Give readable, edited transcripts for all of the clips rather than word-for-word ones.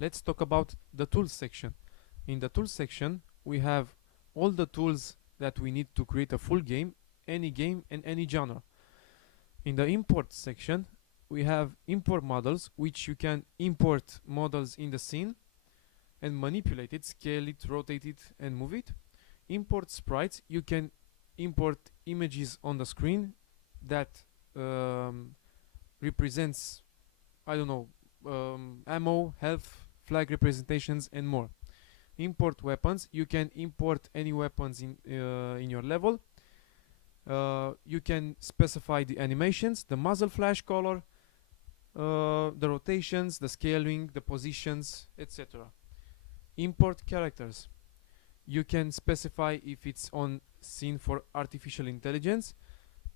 let's talk about the tools section. In the tools section, we have all the tools that we need to create a full game and any genre. In the import section, we have import models, which you can import models in the scene and manipulate it, scale it, rotate it, and move it. Import sprites, you can import images on the screen that represents, I don't know, ammo, health, flag representations, and more. Import weapons, you can import any weapons in your level. You can specify the animations, the muzzle flash color, the rotations, the scaling, the positions, etc. Import characters, you can specify if it's on scene for artificial intelligence,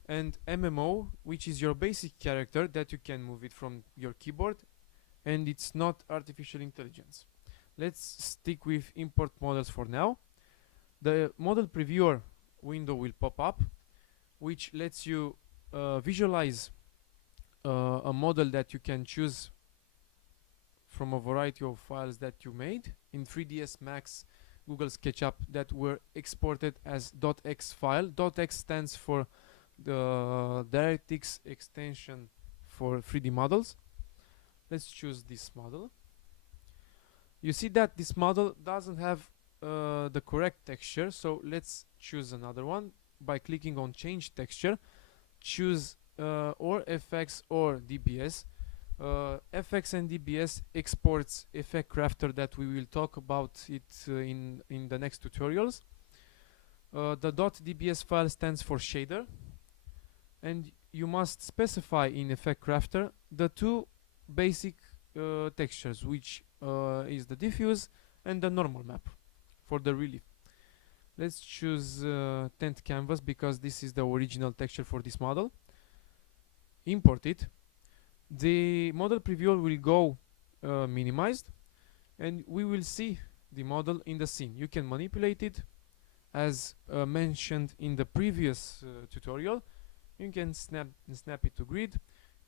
and MMO, which is your basic character that you can move it from your keyboard, and it's not artificial intelligence. Let's stick with import models for now. The model previewer window will pop up, which lets you visualize a model that you can choose from a variety of files that you made in 3ds Max, Google SketchUp, that were exported as .x file. .x stands for the DirectX extension for 3D models. Let's choose this model. You see that this model doesn't have the correct texture, so let's choose another one by clicking on change texture. Choose or FX or DBS. FX and DBS exports effect crafter that we will talk about it in the next tutorials. The .dbs file stands for shader, and you must specify in effect crafter the two basic textures, which is the diffuse and the normal map for the relief. Let's choose tent canvas because this is the original texture for this model. Import it. The model previewer will go minimized, and we will see the model in the scene. You can manipulate it as mentioned in the previous tutorial. You can snap it to grid.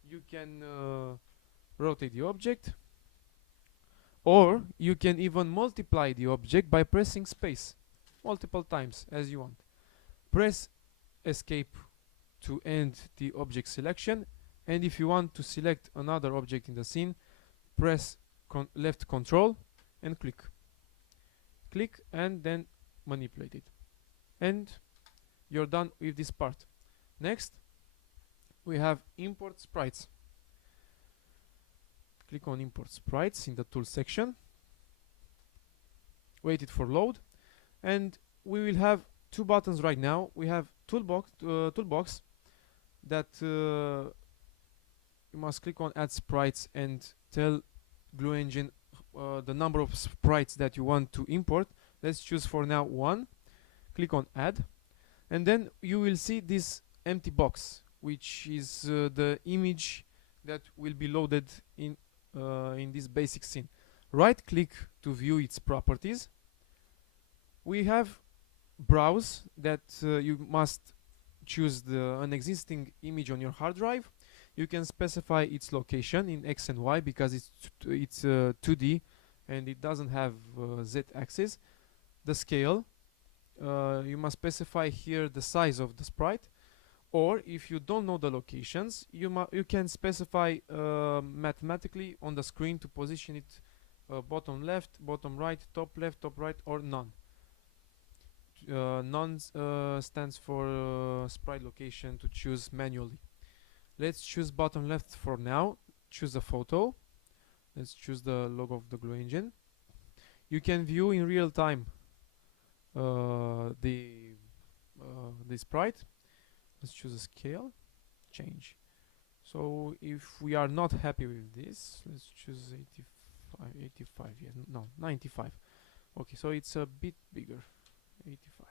You can rotate the object, or you can even multiply the object by pressing space multiple times as you want. Press escape to end the object selection, and if you want to select another object in the scene, press left control and click and then manipulate it, and you're done with this part. Next, we have import sprites. Click on import sprites in the tool section, wait it for load, and we will have two buttons right now. We have toolbox that you must click on add sprites and tell Glue Engine the number of sprites that you want to import. Let's choose for now 1. Click on add, and then you will see this empty box, which is the image that will be loaded in this basic scene. Right click to view its properties. We have browse, that you must choose an existing image on your hard drive. You can specify its location in X and Y because it's 2D and it doesn't have Z axis. The scale, you must specify here the size of the sprite, or if you don't know the locations, you can specify mathematically on the screen to position it bottom left, bottom right, top left, top right, or none. None stands for sprite location to choose manually. Let's choose bottom left for now. Choose a photo. Let's choose the logo of the Glue Engine. You can view in real time the sprite. Let's choose a scale, change. So if we are not happy with this, let's choose 85, yeah, no, 95. Okay, so it's a bit bigger, 85.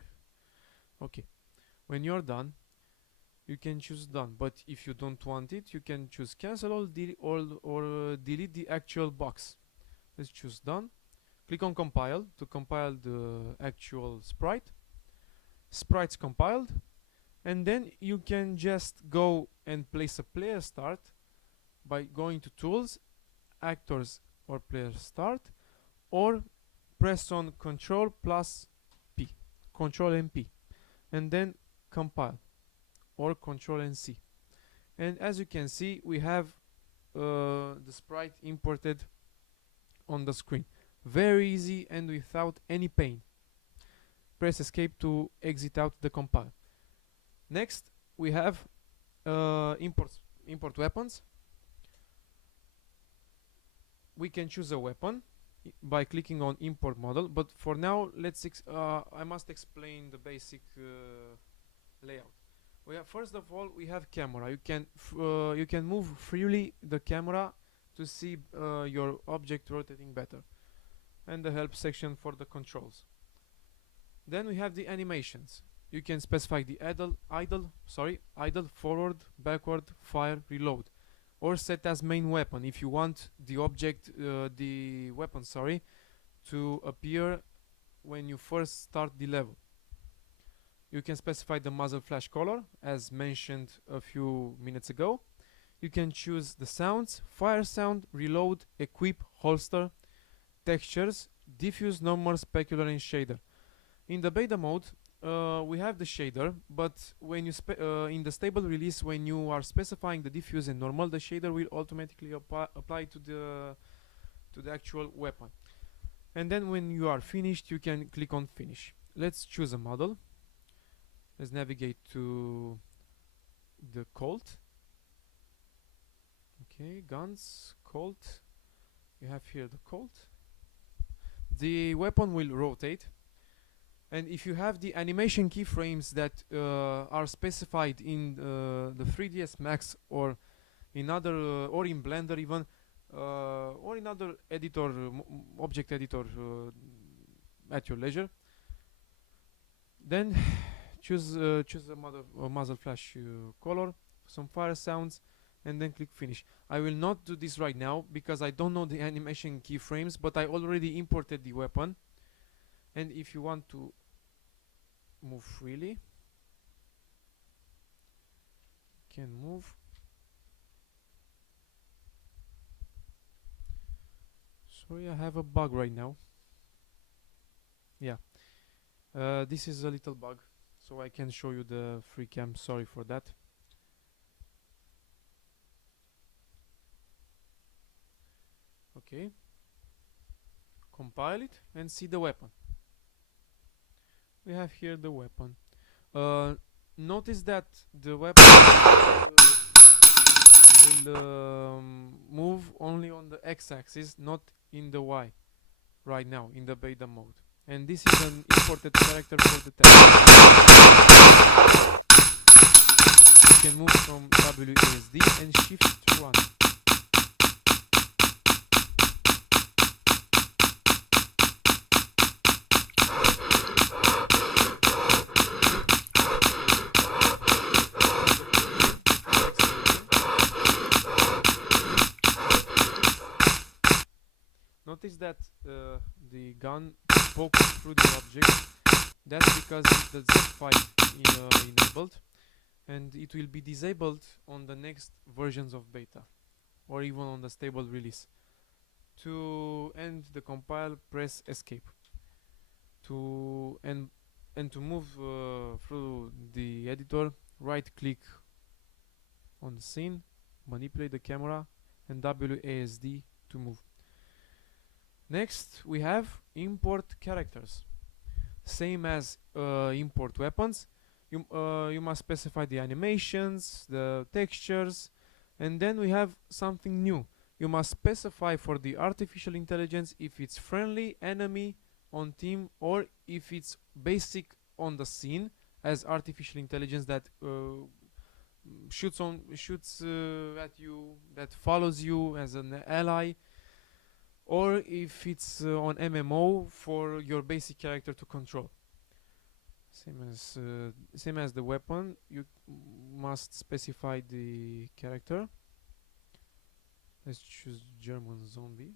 Okay, when you're done, you can choose done, but if you don't want it, you can choose cancel all or delete the actual box. Let's choose done. Click on compile to compile the actual sprite. Sprite's compiled, and then you can just go and place a player start by going to tools, actors or player start, or press on Control plus P, Control and P, and then compile, or Control and C. And as you can see, we have the sprite imported on the screen. Very easy and without any pain. Press escape to exit out the compile. Next, we have import weapons. We can choose a weapon by clicking on import model, but for now I must explain the basic layout. First of all, we have camera. You can move freely the camera to see your object rotating better, and the help section for the controls. Then we have the animations. You can specify the idle, forward, backward, fire, reload, or set as main weapon if you want the weapon to appear when you first start the level. You can specify the muzzle flash color as mentioned a few minutes ago. You can choose the sounds, fire sound, reload, equip, holster, textures, diffuse, normal, specular, and shader. In the beta mode, we have the shader, but when you in the stable release, when you are specifying the diffuse and normal, the shader will automatically apply to the actual weapon. And then when you are finished, you can click on finish. Let's choose a model. Let's navigate to the Colt. Okay, guns, Colt. You have here the Colt. The weapon will rotate, and if you have the animation keyframes that are specified in the 3ds Max or in other or in Blender even, or in other editor, object editor, at your leisure, then choose a muzzle flash color, some fire sounds, and then click finish. I will not do this right now because I don't know the animation keyframes, but I already imported the weapon. And if you want to move freely, you can move. Sorry, I have a bug right now. Yeah, this is a little bug, so I can show you the free cam. Sorry for that. Okay, compile it and see the weapon. We have here the weapon. Notice that the weapon will move only on the x-axis, not in the y, right now in the beta mode. And this is an imported character for the text. You can move from WASD and shift to run. Notice that the gun pokes through the object. That's because the zip fight enabled, and it will be disabled on the next versions of beta, or even on the stable release. To end the compile, press escape. To move through the editor, right click on the scene, manipulate the camera, and WASD to move. Next, we have import characters. Same as import weapons, you must specify the animations, the textures, and then we have something new. You must specify for the artificial intelligence if it's friendly, enemy, on team, or if it's basic on the scene as artificial intelligence that shoots at you, that follows you as an ally, or if it's on MMO for your basic character to control. Same as the weapon, you must specify the character. Let's choose German zombie.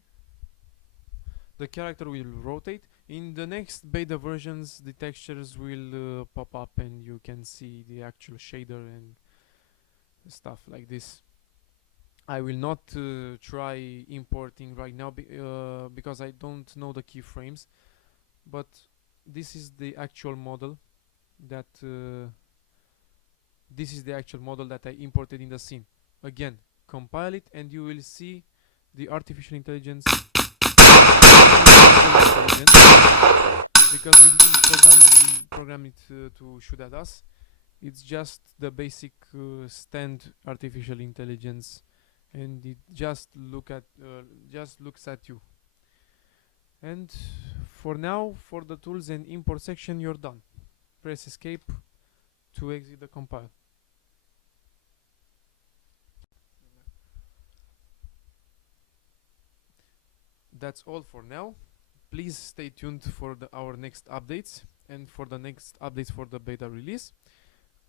The character will rotate. In the next beta versions, the textures will pop up and you can see the actual shader and stuff like this. I will not try importing right now because I don't know the keyframes, but this is the actual model that I imported in the scene. Again, compile it and you will see the artificial intelligence because we didn't program it to shoot at us. It's just the basic stand artificial intelligence, and it just looks at you. And for now, for the tools and import section, you're done. Press escape to exit the compile. That's all for now. Please stay tuned for our next updates and for the next updates for the beta release.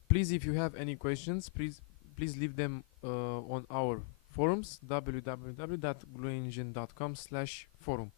Please, if you have any questions, please leave them on our forums, www.blueengine.com/forum.